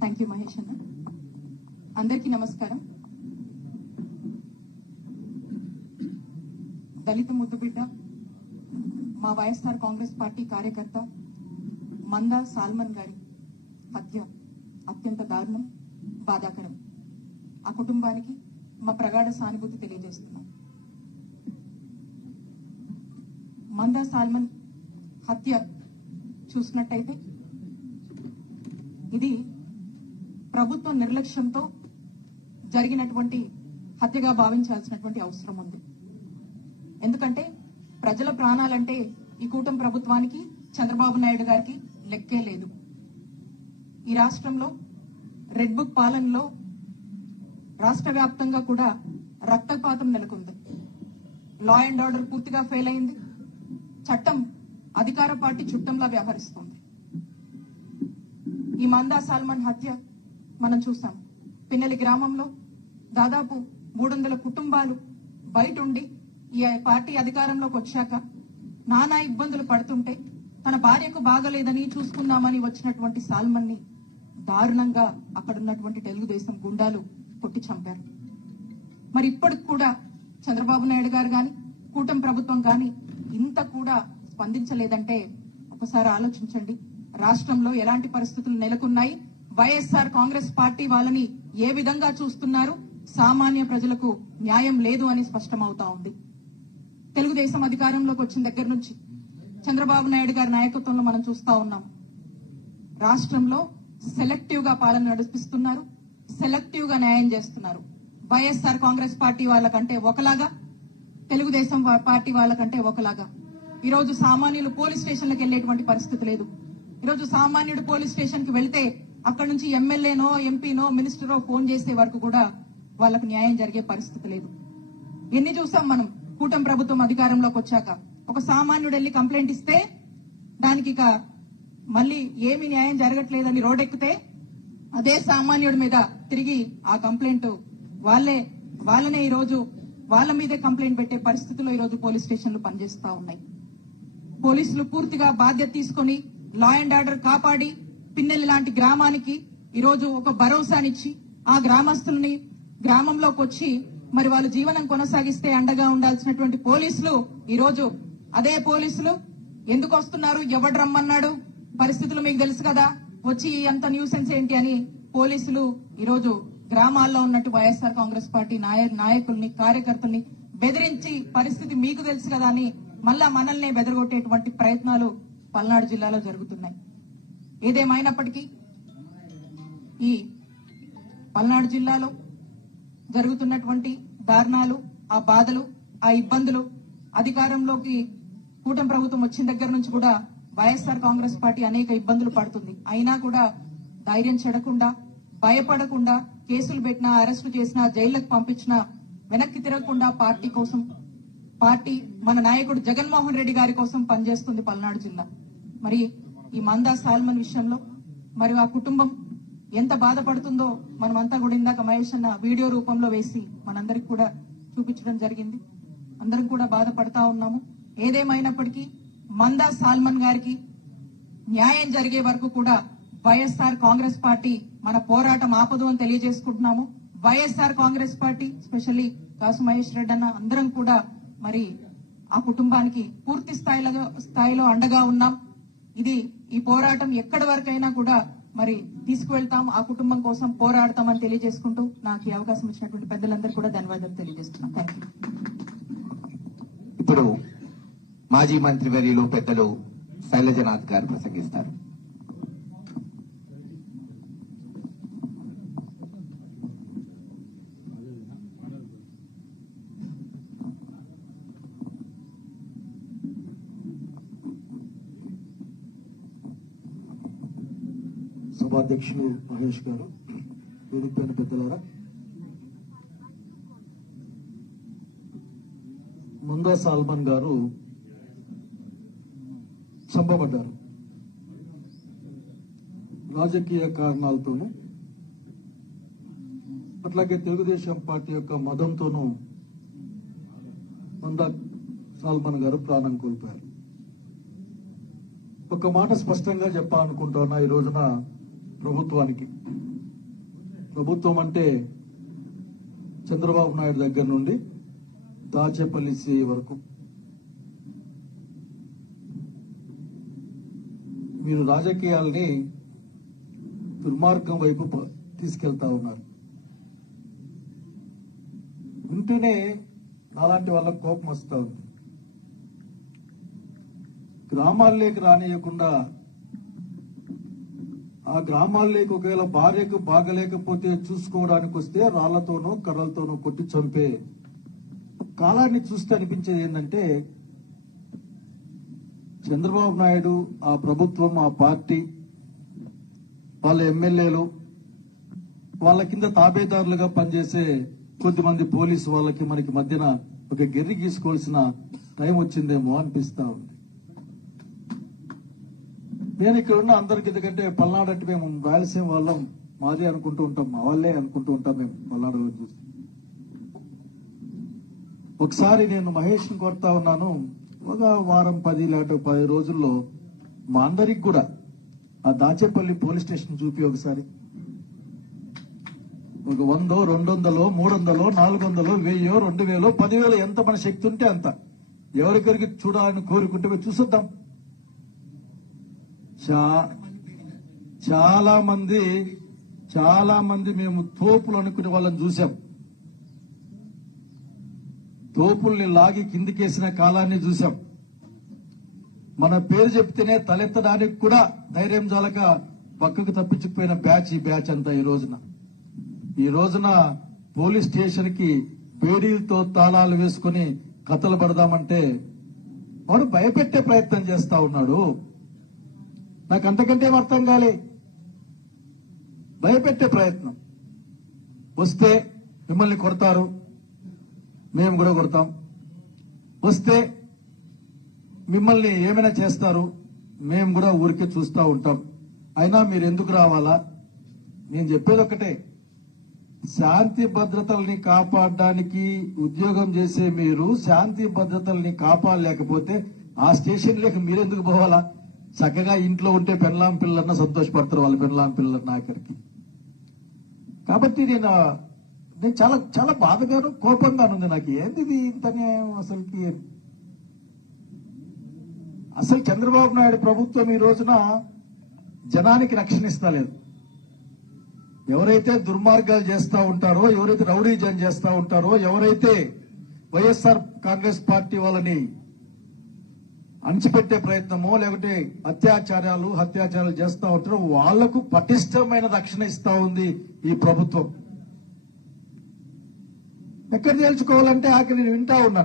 Thank you Mahesh అన్న. అందరికీ నమస్కారం. దళిత ముద్దుబిడ్డ, మా వైఎస్ఆర్ కాంగ్రెస్ పార్టీ కార్యకర్త మందా సాల్మన్ గారి హత్య అత్యంత దారుణం, బాధాకరం. ఆ కుటుంబానికి మా ప్రగాఢ సానుభూతి తెలియజేస్తున్నాం. మందా సాల్మన్ హత్య చూసినట్టయితే ఇది ప్రభుత్వ నిర్లక్ష్యంతో జరిగినటువంటి హత్యగా భావించాల్సినటువంటి అవసరం ఉంది. ఎందుకంటే ప్రజల ప్రాణాలంటే ఈ కూటమి ప్రభుత్వానికి, చంద్రబాబు నాయుడు గారికి లెక్కే లేదు. ఈ రాష్ట్రంలో రెడ్ బుక్ పాలనలో రాష్ట్ర వ్యాప్తంగా కూడా రక్తపాతం నెలకొంది. లా అండ్ ఆర్డర్ పూర్తిగా ఫెయిల్ అయింది. చట్టం అధికార పార్టీ చుట్టంలా వ్యవహరిస్తోంది. ఈ మందా సాల్మన్ హత్య మనం చూసాం. పిన్నెలి గ్రామంలో దాదాపు 300 కుటుంబాలు బయట ఉండి ఈ పార్టీ అధికారంలోకి వచ్చాక నానా ఇబ్బందులు పడుతుంటే తన భార్యకు బాగలేదని చూసుకుందామని వచ్చినటువంటి సాల్మన్ ని దారుణంగా అక్కడున్నటువంటి తెలుగుదేశం గుండాలు కొట్టి చంపారు. మరి ఇప్పటికి కూడా చంద్రబాబు నాయుడు గారు గాని, కూటమి ప్రభుత్వం గాని ఇంత కూడా స్పందించలేదంటే ఒకసారి ఆలోచించండి. రాష్ట్రంలో ఎలాంటి పరిస్థితులు నెలకొన్నాయి, వైఎస్ఆర్ కాంగ్రెస్ పార్టీ వాళ్ళని ఏ విధంగా చూస్తున్నారు, సామాన్య ప్రజలకు న్యాయం లేదు అని స్పష్టమవుతా ఉంది. తెలుగుదేశం అధికారంలోకి వచ్చిన దగ్గర నుంచి చంద్రబాబు నాయుడు గారి నాయకత్వంలో మనం చూస్తా ఉన్నాం. రాష్ట్రంలో సెలెక్టివ్ గా పాలన నడిపిస్తున్నారు, సెలెక్టివ్ గా న్యాయం చేస్తున్నారు. వైఎస్ఆర్ కాంగ్రెస్ పార్టీ వాళ్ళకంటే ఒకలాగా, తెలుగుదేశం పార్టీ వాళ్ళకంటే ఒకలాగా. ఈరోజు సామాన్యులు పోలీస్ స్టేషన్లకు వెళ్లేటువంటి పరిస్థితి లేదు. ఈరోజు సామాన్యుడు పోలీస్ స్టేషన్ కి వెళ్తే అక్కడ నుంచి ఎమ్మెల్యేనో, ఎంపీనో, మినిస్టరో ఫోన్ చేసే వరకు కూడా వాళ్ళకు న్యాయం జరిగే పరిస్థితి లేదు. ఎన్ని చూసాం మనం కూటమి ప్రభుత్వం అధికారంలోకి వచ్చాక. ఒక సామాన్యుడు వెళ్లి కంప్లైంట్ ఇస్తే దానికి ఇక మళ్ళీ ఏమి న్యాయం జరగట్లేదని రోడ్డెక్కితే అదే సామాన్యుడి మీద తిరిగి ఆ కంప్లైంట్ వాళ్ళనే ఈరోజు వాళ్ళ మీదే కంప్లైంట్ పెట్టే పరిస్థితిలో ఈరోజు పోలీస్ స్టేషన్లు పనిచేస్తా ఉన్నాయి. పోలీసులు పూర్తిగా బాధ్యత తీసుకుని లా అండ్ ఆర్డర్ కాపాడి పిన్నెల్లి లాంటి గ్రామానికి ఈరోజు ఒక భరోసానిచ్చి ఆ గ్రామస్తుల్ని గ్రామంలోకి వచ్చి మరి వాళ్ళు జీవనం కొనసాగిస్తే అండగా ఉండాల్సినటువంటి పోలీసులు ఈరోజు అదే పోలీసులు ఎందుకు వస్తున్నారు, ఎవడు రమ్మన్నాడు, పరిస్థితులు మీకు తెలుసు కదా, వచ్చి అంత న్యూసెన్స్ ఏంటి అని పోలీసులు ఈరోజు గ్రామాల్లో ఉన్నట్టు వైఎస్ఆర్ కాంగ్రెస్ పార్టీ నాయకుల్ని, కార్యకర్తల్ని బెదిరించి పరిస్థితి మీకు తెలుసు కదా అని మళ్ళా మనల్నే బెదరగొట్టేటువంటి ప్రయత్నాలు పల్నాడు జిల్లాలో జరుగుతున్నాయి. ఏదేమైనప్పటికీ ఈ పల్నాడు జిల్లాలో జరుగుతున్నటువంటి దారుణాలు, ఆ బాధలు, ఆ ఇబ్బందులు అధికారంలోకి కూటమి ప్రభుత్వం వచ్చిన దగ్గర నుంచి కూడా వైఎస్ఆర్ కాంగ్రెస్ పార్టీ అనేక ఇబ్బందులు పడుతుంది. అయినా కూడా ధైర్యం చెడకుండా, భయపడకుండా, కేసులు పెట్టినా, అరెస్టు చేసినా, జైళ్లకు పంపించినా వెనక్కి తిరగకుండా పార్టీ కోసం, పార్టీ మన నాయకుడు జగన్మోహన్ రెడ్డి గారి కోసం పనిచేస్తుంది పల్నాడు జిల్లా. మరి ఈ మందా సాల్మన్ విషయంలో మరి ఆ కుటుంబం ఎంత బాధపడుతుందో మనమంతా కూడా ఇందాక మహేష్ అన్న వీడియో రూపంలో వేసి మనందరికి కూడా చూపించడం జరిగింది. అందరం కూడా బాధపడతా ఉన్నాము. ఏదేమైనప్పటికీ మందా సాల్మన్ గారికి న్యాయం జరిగే వరకు కూడా వైఎస్ఆర్ కాంగ్రెస్ పార్టీ మన పోరాటం ఆపదు అని తెలియజేసుకుంటున్నాము. వైఎస్ఆర్ కాంగ్రెస్ పార్టీ స్పెషల్లీ కాసు మహేష్ రెడ్డి అన్న అందరం కూడా మరి ఆ కుటుంబానికి పూర్తి స్థాయిలో అండగా ఉన్నాం. ఈ పోరాటం ఎక్కడి వరకైనా కూడా మరి తీసుకువెళ్తాం, ఆ కుటుంబం కోసం పోరాడతామని తెలియజేసుకుంటూ నాకు ఈ అవకాశం ఇచ్చినటువంటి పెద్దలందరూ కూడా ధన్యవాదాలు తెలియజేస్తున్నాం. Thank you. ఇప్పుడు మాజీ మంత్రివర్యులు పెద్దలు శైలజనాథ్ గారు ప్రసంగిస్తారు. సభాధ్యక్షులు మహేష్ గారు, వేదికపైన పెద్దలారా, మందా సాల్మన్ గారు చంపబడ్డారు. రాజకీయ కారణాలతోనూ అట్లాగే తెలుగుదేశం పార్టీ యొక్క మదంతోనూ మందా సాల్మన్ గారు ప్రాణం కోల్పోయారు. ఒక మాట స్పష్టంగా చెప్పాలనుకుంటున్నా ఈ రోజున ప్రభుత్వానికి, ప్రభుత్వం అంటే చంద్రబాబు నాయుడు దగ్గర నుండి దాచేపల్లి సిఐ వరకు మీరు రాజకీయాల్ని దుర్మార్గం వైపు తీసుకెళ్తా ఉన్నారు. వింటూనే నాలాంటి వాళ్ళకు కోపం వస్తూ ఉంది. గ్రామాల్లోకి రానియకుండా, ఆ గ్రామాల్లోకి ఒకవేళ భార్యకు బాగలేకపోతే చూసుకోవడానికి వస్తే రాళ్లతోనో కర్రలతోనో కొట్టి చంపే కాలాన్ని చూస్తే అనిపించేది ఏంటంటే, చంద్రబాబు నాయుడు, ఆ ప్రభుత్వం, ఆ పార్టీ, వాళ్ళ ఎమ్మెల్యేలు, వాళ్ళ కింద తాబేదారులుగా పనిచేసే కొద్దిమంది పోలీసు వాళ్ళకి మనకి మధ్యన ఒక గెర్రి గీసుకోవాల్సిన టైం వచ్చిందేమో అనిపిస్తా ఉంది. నేను ఇక్కడ ఉన్న అందరికి, ఎందుకంటే పల్నాడు అంటే మేము రాయలసీమ వాళ్ళం, మాదే అనుకుంటూ ఉంటాం, మా వాళ్ళే అనుకుంటూ ఉంటాం మేము పల్నాడు చూసి. ఒకసారి నేను మహేష్ని కోరుతా ఉన్నాను, ఒక వారం 10 లేక 10 రోజుల్లో మా అందరికి కూడా ఆ దాచేపల్లి పోలీస్ స్టేషన్ చూపి ఒకసారి ఒక 100, 200, 300, 400, 1000, 2000, 10,000 ఎంత మన శక్తి ఉంటే అంత ఎవరికరికి చూడాలని కోరుకుంటే చూసొద్దాం. చాలా మంది మేము తోపులు అనుకునే వాళ్ళని చూసాం. తోపుల్ని లాగి కిందికేసిన కాలాన్ని చూసాం. మన పేరు చెప్తేనే తలెత్తడానికి కూడా ధైర్యం జాలక పక్కకు తప్పించుకుపోయిన బ్యాచ్ ఈ బ్యాచ్ అంతా ఈ రోజున పోలీస్ స్టేషన్ కి బేడీలతో తాళాలు వేసుకుని కథలు పడదామంటే వాడు భయపెట్టే ప్రయత్నం చేస్తా ఉన్నాడు. నాకు అంతకంటే అర్థం కాలే. భయపెట్టే ప్రయత్నం. వస్తే మిమ్మల్ని కొడతారు, మేము కూడా కొడతాం. వస్తే మిమ్మల్ని ఏమైనా చేస్తారు, మేము కూడా ఊరికే చూస్తూ ఉంటాం. అయినా మీరు ఎందుకు రావాలా? నేను చెప్పేది ఒకటే, శాంతి భద్రతల్ని కాపాడడానికి ఉద్యోగం చేసే మీరు శాంతి భద్రతల్ని కాపాడలేకపోతే ఆ స్టేషన్లోకి మీరెందుకు పోవాలా? చక్కగా ఇంట్లో ఉంటే పెళ్ళాం పిల్లలన్నా సంతోషపడతారు, వాళ్ళ పెళ్ళాం పిల్లలన్నా ఆఖరికి. కాబట్టి నేను చాలా చాలా బాధగాను, కోపంగాను ఉంది. నాకు ఏంది ఇంతనే అసలు చంద్రబాబు నాయుడు ప్రభుత్వం ఈ రోజున జనానికి రక్షణ ఇస్తలేదు. ఎవరైతే దుర్మార్గాలు చేస్తా ఉంటారో, ఎవరైతే రౌడీజం చేస్తా ఉంటారో, ఎవరైతే వైఎస్ఆర్ కాంగ్రెస్ పార్టీ వాళ్ళని అణచిపెట్టే ప్రయత్నమో లేకుంటే హత్యాచారాలు చేస్తా ఉంటారో వాళ్లకు పటిష్టమైన రక్షణ ఇస్తా ఉంది ఈ ప్రభుత్వం. ఎక్కడ తేల్చుకోవాలంటే ఆఖరి నేను వింటా ఉన్నాను.